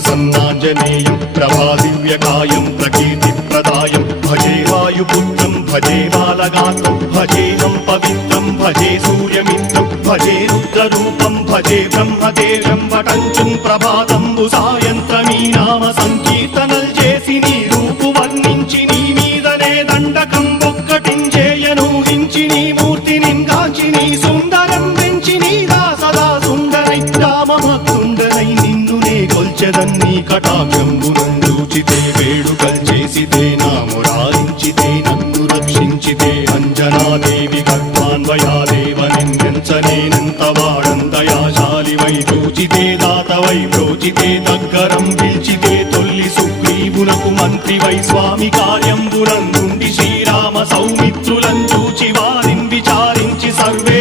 प्रसन्नाञ्जनेयं प्रभादिव्यकायं प्रकीर्तिप्रदायं भजे वायुपुत्रं भजे बालगात्रं भजेऽहं पवित्रं भजे सूर्यमित्रं भजे रुद्ररूपं भजे ब्रह्मदेवं वटञ्चं ప్రభాతంబు సాయంత్రమీ నామ సంకీర్తనల్ చేసి నీ రూపు వర్ణించి నీ మీదనే దండకం ఒక్కటించేయను హించి నీ మూర్తిని గాంచి నీ సుందరం పెంచి నీ దాసదా సుందరై రామభక్తుండనై నిన్నునే కొల్చెదన్ని కటాక్షంబునందూచితే వేడుకల్ చేసితే నా మురారించితే నన్ను రక్షించితే అంజనాదేవి గర్భాన్వయాదేవ నిందించనేనంత వాడందయాశాలివై చూచితే దాతవై బ్రోచితే దగ్గరం పిలిచితే తొల్లి సుగ్రీవునకు మంత్రివై స్వామి కార్యంబునందుండి శ్రీరామ సౌమిత్రులను చూచి వారిని విచారించి సర్వే